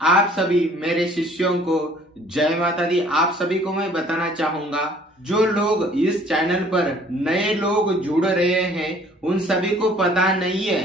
आप सभी मेरे शिष्यों को जय माता दी। आप सभी को मैं बताना चाहूंगा, जो लोग इस चैनल पर नए लोग जुड़ रहे हैं उन सभी को पता नहीं है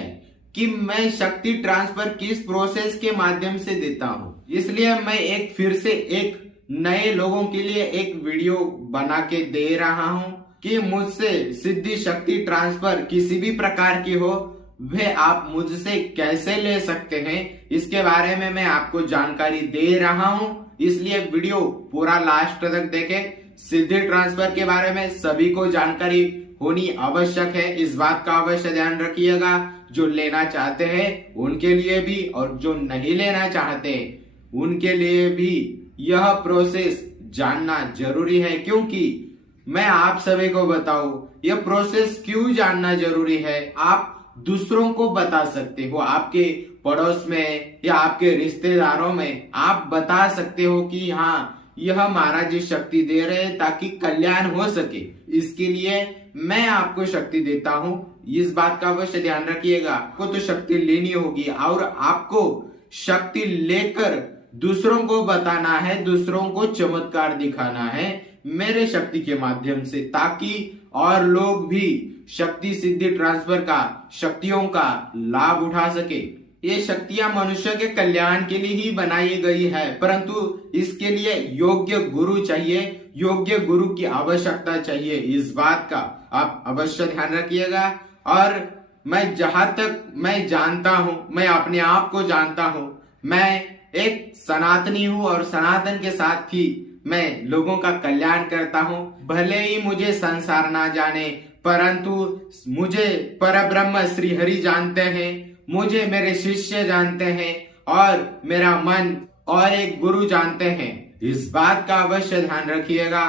कि मैं शक्ति ट्रांसफर किस प्रोसेस के माध्यम से देता हूं। इसलिए मैं फिर से एक नए लोगों के लिए एक वीडियो बना के दे रहा हूं कि मुझसे सिद्धि शक्ति ट्रांसफर किसी भी प्रकार की हो वे आप मुझसे कैसे ले सकते हैं, इसके बारे में मैं आपको जानकारी दे रहा हूं। इसलिए वीडियो पूरा लास्ट तक देखें। सिद्धि ट्रांसफर के बारे में सभी को जानकारी होनी आवश्यक है, इस बात का अवश्य ध्यान रखिएगा। जो लेना चाहते हैं उनके लिए भी और जो नहीं लेना चाहते उनके लिए भी यह प्रोसेस जानना जरूरी है। क्योंकि मैं आप सभी को बताऊं यह प्रोसेस क्यों जानना जरूरी है। आप दूसरों को बता सकते हो, आपके पड़ोस में या आपके रिश्तेदारों में आप बता सकते हो कि हाँ यह महाराज जी शक्ति दे रहे हैं ताकि कल्याण हो सके। इसके लिए मैं आपको शक्ति देता हूं, इस बात का अवश्य ध्यान रखिएगा। आपको तो शक्ति लेनी होगी और आपको शक्ति लेकर दूसरों को बताना है, दूसरों को चमत्कार दिखाना है मेरे शक्ति के माध्यम से, ताकि और लोग भी शक्ति सिद्धि ट्रांसफर का शक्तियों का लाभ उठा सके। ये शक्तियां मनुष्य के कल्याण के लिए ही बनाई गई है, परंतु इसके लिए योग्य गुरु चाहिए, योग्य गुरु की आवश्यकता चाहिए। इस बात का आप अवश्य ध्यान रखिएगा। और मैं जहां तक मैं जानता हूं, मैं अपने आप को जानता हूं, मैं एक सनातनी हूं और सनातन के साथ ही मैं लोगों का कल्याण करता हूं। भले ही मुझे संसार ना जाने, परंतु मुझे परब्रह्म श्री हरि जानते हैं, मुझे मेरे शिष्य जानते हैं और मेरा मन और एक गुरु जानते हैं। इस बात का अवश्य ध्यान रखिएगा।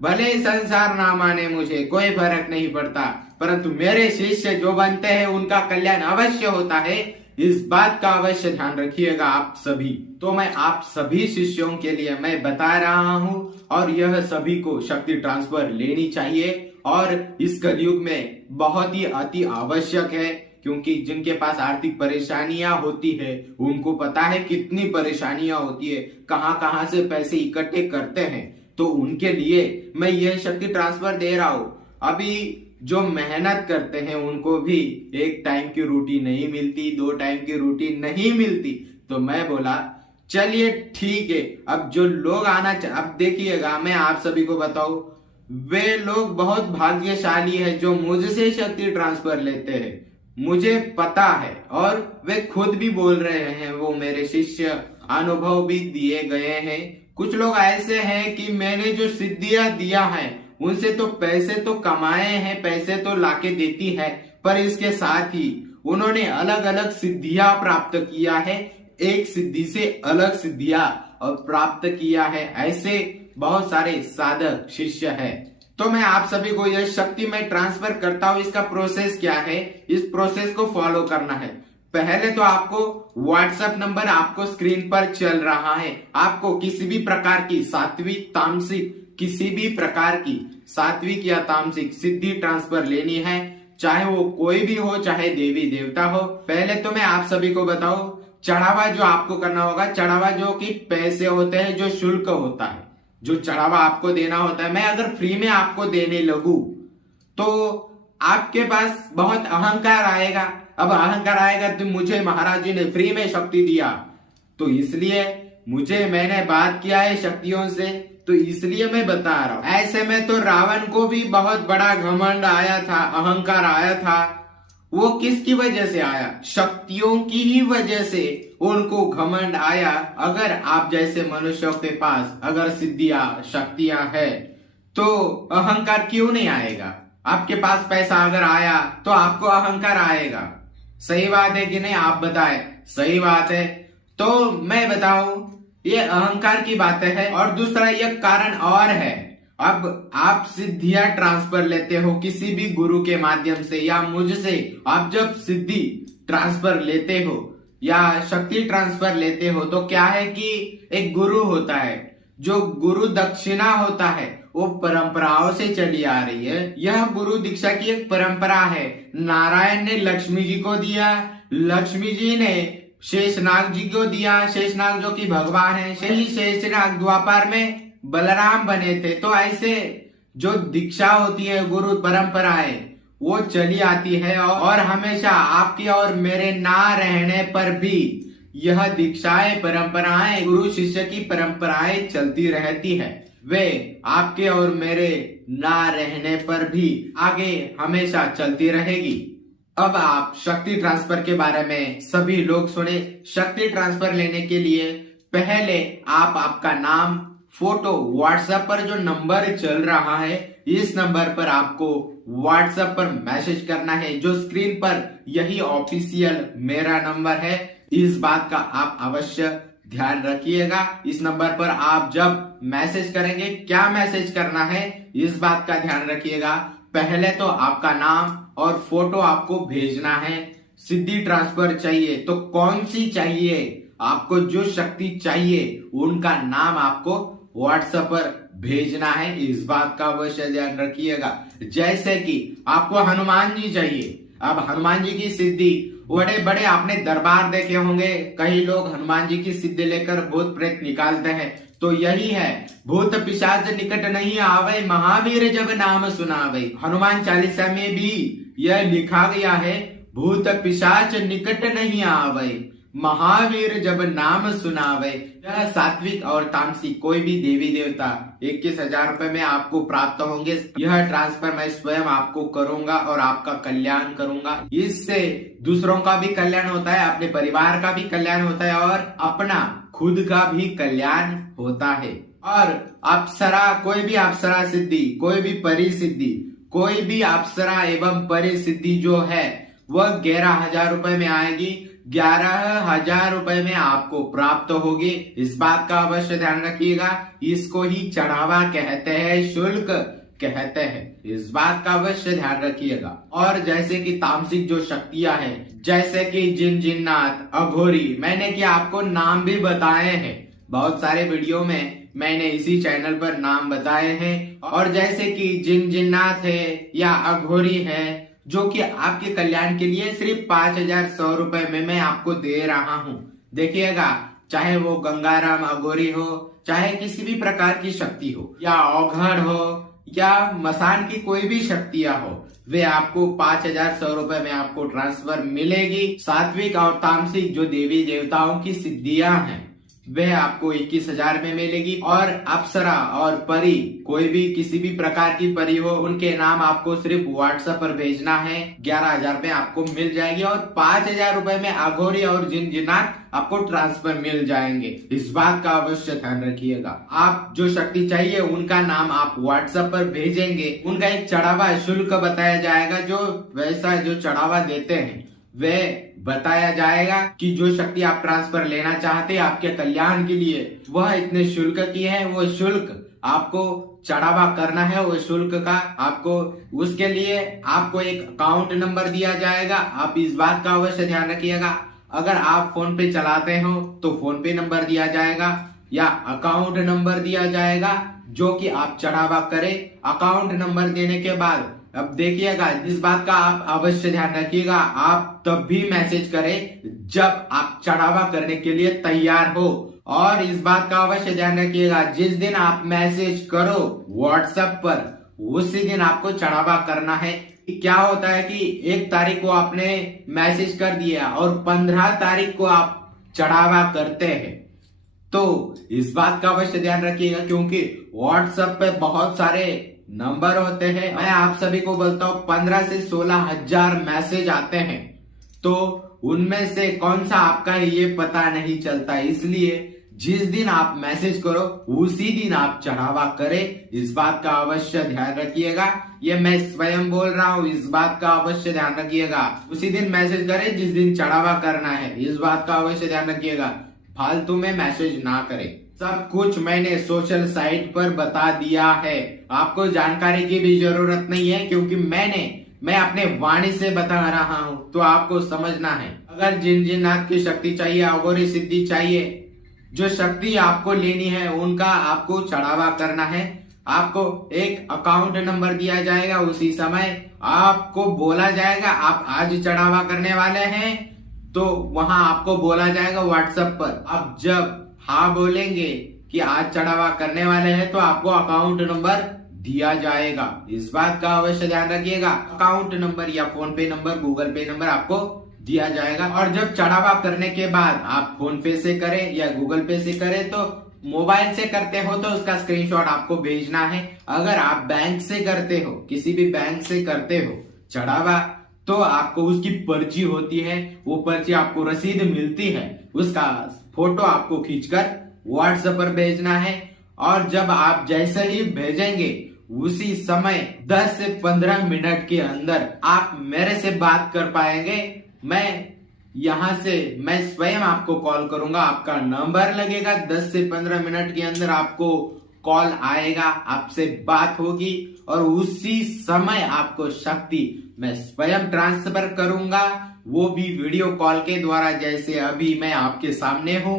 भले ही संसार ना माने मुझे कोई फर्क नहीं पड़ता, परंतु मेरे शिष्य जो बनते हैं उनका कल्याण अवश्य होता है। इस बात का अवश्य ध्यान रखिएगा आप सभी। तो मैं आप सभी शिष्यों के लिए मैं बता रहा हूं और यह सभी को शक्ति ट्रांसफर लेनी चाहिए और इस कलयुग में बहुत ही अति आवश्यक है। क्योंकि जिनके पास आर्थिक परेशानियां होती है उनको पता है कितनी परेशानियां होती है, कहां से पैसे इकट्ठे करते हैं, तो उनके लिए मैं यह शक्ति ट्रांसफर दे रहा हूं। अभी जो मेहनत करते हैं उनको भी एक टाइम की रोटी नहीं मिलती, 2 टाइम की रोटी नहीं मिलती, तो मैं बोला चलिए ठीक है। अब जो लोग अब देखिएगा, मैं आप सभी को बताऊं, वे लोग बहुत भाग्यशाली है जो मुझसे शक्ति ट्रांसफर लेते हैं, मुझे पता है और वे खुद भी बोल रहे हैं, वो मेरे शिष्य अनुभव भी दिए गए हैं। कुछ लोग ऐसे हैं कि मैंने जो सिद्धियां दिया है उनसे तो पैसे तो कमाए हैं, पैसे तो लाके देती है, पर इसके साथ ही उन्होंने अलग अलग सिद्धियां प्राप्त किया है, एक सिद्धि से अलग सिद्धियां प्राप्त किया है। ऐसे बहुत सारे साधक शिष्य है। तो मैं आप सभी को यह शक्ति में ट्रांसफर करता हूं, इसका प्रोसेस क्या है, इस प्रोसेस को फॉलो करना है। पहले तो आपको व्हाट्सएप नंबर आपको स्क्रीन पर चल रहा है, आपको किसी भी प्रकार की सात्विक तामसिक, किसी भी प्रकार की सात्विक या तामसिक सिद्धि ट्रांसफर लेनी है, चाहे वो कोई भी हो, चाहे देवी देवता हो। पहले तो मैं आप सभी को बताऊं, चढ़ावा जो आपको करना होगा, चढ़ावा जो कि पैसे होते हैं, जो शुल्क होता है, जो चढ़ावा आपको देना होता है, मैं अगर फ्री में आपको देने लगूं तो आपके पास बहुत अहंकार आएगा। अब अहंकार आएगा तो मुझे महाराज जी ने फ्री में शक्ति दिया, तो इसलिए मैंने बात किया है शक्तियों से, तो इसलिए मैं बता रहा हूं। ऐसे में तो रावण को भी बहुत बड़ा घमंड आया था, अहंकार आया था। वो किसकी वजह से आया? शक्तियों की ही वजह से उनको घमंड आया। अगर आप जैसे मनुष्यों के पास अगर सिद्धियां शक्तियां है तो अहंकार क्यों नहीं आएगा? आपके पास पैसा अगर आया तो आपको अहंकार आएगा। सही बात है कि नहीं? आप बताएं। सही बात है। तो मैं बताऊं, ये अहंकार की बातें है। और दूसरा यह कारण और है, अब आप सिद्धियां ट्रांसफर लेते हो किसी भी गुरु के माध्यम से या मुझसे, आप जब सिद्धि ट्रांसफर लेते हो या शक्ति ट्रांसफर लेते हो तो क्या है कि एक गुरु होता है, जो गुरु दक्षिणा होता है वो परंपराओं से चली आ रही है। यह गुरु दीक्षा की एक परंपरा है। नारायण ने लक्ष्मी जी को दिया, लक्ष्मी जी ने शेषनाग जी को दिया। शेषनाग जो कि भगवान है, शेषनाग द्वापर में बलराम बने थे। तो ऐसे जो दीक्षा होती है, गुरु परंपराएं, वो चली आती है और हमेशा आपके और मेरे ना रहने पर भी यह दीक्षाएं, परंपराएं, गुरु शिष्य की परंपराएं चलती रहती है। वे आपके और मेरे ना रहने पर भी आगे हमेशा चलती रहेगी। अब आप शक्ति ट्रांसफर के बारे में सभी लोग सुने। शक्ति ट्रांसफर लेने के लिए पहले आप आपका नाम, फोटो, व्हाट्सएप पर जो नंबर चल रहा है, इस नंबर पर आपको व्हाट्सएप पर मैसेज करना है। जो स्क्रीन पर यही ऑफिशियल मेरा नंबर है, इस बात का आप अवश्य ध्यान रखिएगा। इस नंबर पर आप जब मैसेज करेंगे, क्या मैसेज करना है इस बात का ध्यान रखिएगा। पहले तो आपका नाम और फोटो आपको भेजना है। सिद्धि ट्रांसफर चाहिए तो कौन सी चाहिए, आपको जो शक्ति चाहिए उनका नाम आपको व्हाट्सएप पर भेजना है। इस बात का अवश्य ध्यान रखिएगा। जैसे कि आपको हनुमान जी चाहिए। अब हनुमान जी की सिद्धि, बड़े बड़े आपने दरबार देखे होंगे, कई लोग हनुमान जी की सिद्धि लेकर भूत प्रेत निकालते हैं। तो यही है, भूत पिशाच निकट नहीं आवे, महावीर जब नाम सुनावे। हनुमान चालीसा में भी यह लिखा गया है, भूत पिशाच निकट नहीं आवे, महावीर जब नाम सुनावे। यह सात्विक और तामसिक कोई भी देवी देवता 21,000 रुपए में आपको प्राप्त होंगे। यह ट्रांसफर मैं स्वयं आपको करूंगा और आपका कल्याण करूंगा। इससे दूसरों का भी कल्याण होता है, अपने परिवार का भी कल्याण होता है और अपना खुद का भी कल्याण होता है। और अप्सरा, कोई भी अप्सरा सिद्धि, कोई भी परि सिद्धि, कोई भी अप्सरा एवं परि सिद्धि जो है वह 11,000 रुपए में आएगी। 11,000 रुपए में आपको प्राप्त होगी। इस बात का अवश्य ध्यान रखिएगा। इसको ही चढ़ावा कहते हैं, शुल्क कहते हैं। इस बात का अवश्य ध्यान रखिएगा। और जैसे कि तामसिक जो शक्तियां हैं, जैसे कि जिन जिन्नात, अघोरी, मैंने क्या आपको नाम भी बताए हैं। बहुत सारे वीडियो में मैंने इसी चैनल पर नाम बताए हैं। और जैसे कि जिन जिन्नात है या अघोरी है, जो कि आपके कल्याण के लिए सिर्फ 5,100 रुपए में मैं आपको दे रहा हूं। देखिएगा, चाहे वो गंगाराम अघोरी हो, चाहे किसी भी प्रकार की शक्ति हो, या औघड़ हो, या मसान की कोई भी शक्तियां हो, वे आपको 5,100 रुपए में आपको ट्रांसफर मिलेगी। सात्विक और तामसिक जो देवी देवताओं की सिद्धियां हैं, वह आपको 21,000 में मिलेगी। और अप्सरा और परी, कोई भी किसी भी प्रकार की परी हो, उनके नाम आपको सिर्फ व्हाट्सएप पर भेजना है। 11,000 में आपको मिल जाएगी। और 5,000 रुपए में अघोरी और जिन जिन्नात आपको ट्रांसफर मिल जाएंगे। इस बात का अवश्य ध्यान रखिएगा। आप जो शक्ति चाहिए उनका नाम आप व्हाट्सएप पर भेजेंगे। उनका एक चढ़ावा शुल्क बताया जाएगा, जो वैसा जो चढ़ावा देते हैं वे बताया जाएगा कि जो शक्ति आप ट्रांसफर लेना चाहते हैं आपके कल्याण के लिए, वह इतने शुल्क की है। वो शुल्क आपको चढ़ावा करना है। वो शुल्क का आपको, उसके लिए आपको एक अकाउंट नंबर दिया जाएगा। आप इस बात का अवश्य ध्यान रखिएगा। अगर आप फोन पे चलाते हो तो फोन पे नंबर दिया जाएगा या अकाउंट नंबर दिया जाएगा, जो कि आप चढ़ावा करें। अकाउंट नंबर देने के बाद अब देखिएगा, इस बात का आप अवश्य ध्यान रखिएगा, आप तब भी मैसेज करें जब आप चढ़ावा करने के लिए तैयार हो। और इस बात का अवश्य ध्यान रखिएगा, जिस दिन आप मैसेज करो व्हाट्सएप पर, उसी दिन आपको चढ़ावा करना है। क्या होता है कि 1 तारीख को आपने मैसेज कर दिया और 15 तारीख को आप चढ़ावा करते हैं, तो इस बात का अवश्य ध्यान रखिएगा, क्योंकि व्हाट्सएप पे बहुत सारे नंबर होते हैं। मैं आप सभी को बोलता हूँ 15 से 16,000 मैसेज आते हैं, तो उनमें से कौन सा आपका है ये पता नहीं चलता। इसलिए जिस दिन आप मैसेज करो उसी दिन आप चढ़ावा करें। इस बात का अवश्य ध्यान रखिएगा। ये मैं स्वयं बोल रहा हूँ, इस बात का अवश्य ध्यान रखिएगा। उसी दिन मैसेज करें जिस दिन चढ़ावा करना है। इस बात का अवश्य ध्यान रखिएगा, फालतू में मैसेज ना करें। सब कुछ मैंने सोशल साइट पर बता दिया है, आपको जानकारी की भी जरूरत नहीं है, क्योंकि मैं अपने वाणी से बता रहा हूँ, तो आपको समझना है। अगर जिन जिन्नात की शक्ति चाहिए, अघोरी सिद्धि चाहिए, जो शक्ति आपको लेनी है उनका आपको चढ़ावा करना है। आपको एक अकाउंट नंबर दिया जाएगा, उसी समय आपको बोला जाएगा आप आज चढ़ावा करने वाले हैं, तो वहां आपको बोला जाएगा व्हाट्सएप पर। अब जब हाँ बोलेंगे कि आज चढ़ावा करने वाले हैं तो आपको अकाउंट नंबर दिया जाएगा। इस बात का अवश्य ध्यान रखिएगा। अकाउंट नंबर या फोन पे नंबर, गूगल पे नंबर आपको दिया जाएगा। और जब चढ़ावा करने के बाद आप फोन पे से करें या गूगल पे से करें, तो मोबाइल से करते हो तो उसका स्क्रीनशॉट आपको भेजना है। अगर आप बैंक से करते हो, किसी भी बैंक से करते हो चढ़ावा, तो आपको उसकी पर्ची होती है, वो पर्ची आपको रसीद मिलती है, उसका फोटो आपको खींचकर व्हाट्सएप पर भेजना है। और जब आप जैसे ही भेजेंगे उसी समय 10 से 15 मिनट के अंदर आप मेरे से बात कर पाएंगे। मैं स्वयं आपको कॉल करूंगा, आपका नंबर लगेगा, 10 से 15 मिनट के अंदर आपको कॉल आएगा, आपसे बात होगी और उसी समय आपको शक्ति मैं स्वयं ट्रांसफर करूंगा, वो भी वीडियो कॉल के द्वारा, जैसे अभी मैं आपके सामने हूं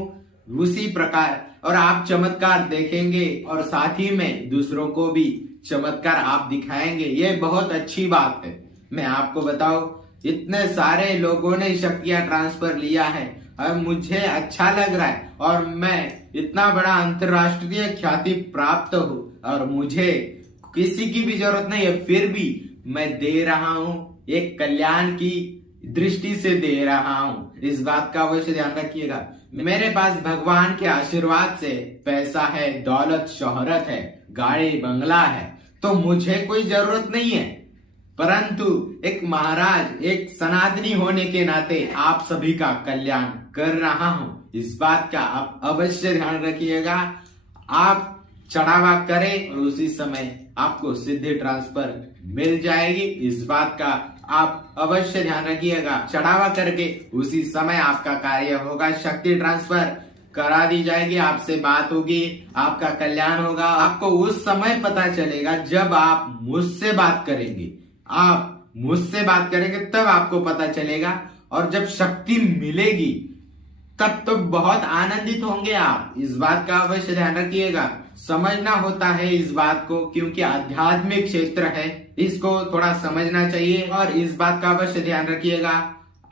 उसी प्रकार। और आप चमत्कार देखेंगे और साथ ही में दूसरों को भी चमत्कार आप दिखाएंगे। ये बहुत अच्छी बात है। मैं आपको बताऊं, इतने सारे लोगों ने शक्तियां ट्रांसफर लिया है और मुझे अच्छा लग रहा है और मैं इतना बड़ा अंतरराष्ट्रीय ख्याति प्राप्त हूँ और मुझे किसी की भी जरूरत नहीं है, फिर भी मैं दे रहा हूँ, एक कल्याण की दृष्टि से दे रहा हूँ। इस बात का अवश्य ध्यान रखिएगा। मेरे पास भगवान के आशीर्वाद से पैसा है, दौलत, शोहरत है, गाड़ी बंगला है, तो मुझे कोई जरूरत नहीं है। परंतु एक महाराज, एक सनातनी होने के नाते आप सभी का कल्याण कर रहा हूं। इस बात का आप अवश्य ध्यान रखिएगा। आप चढ़ावा करें और उसी समय आपको सिद्धि ट्रांसफर मिल जाएगी। इस बात का आप अवश्य ध्यान रखिएगा। चढ़ावा करके उसी समय आपका कार्य होगा, शक्ति ट्रांसफर करा दी जाएगी, आपसे बात होगी, आपका कल्याण होगा। आपको उस समय पता चलेगा जब आप मुझसे बात करेंगे। आप मुझसे बात करेंगे तब आपको पता चलेगा, और जब शक्ति मिलेगी तब तो बहुत आनंदित होंगे आप। इस बात का अवश्य ध्यान रखिएगा। समझना होता है इस बात को, क्योंकि आध्यात्मिक क्षेत्र है, इसको थोड़ा समझना चाहिए। और इस बात का अवश्य ध्यान रखिएगा,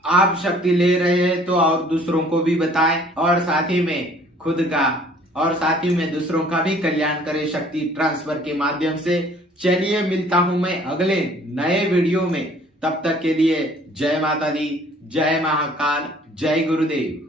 आप शक्ति ले रहे हैं तो और दूसरों को भी बताएं, और साथ ही में खुद का और साथ ही में दूसरों का भी कल्याण करें शक्ति ट्रांसफर के माध्यम से। चलिए, मिलता हूं मैं अगले नए वीडियो में। तब तक के लिए जय माता दी, जय महाकाल, जय गुरुदेव।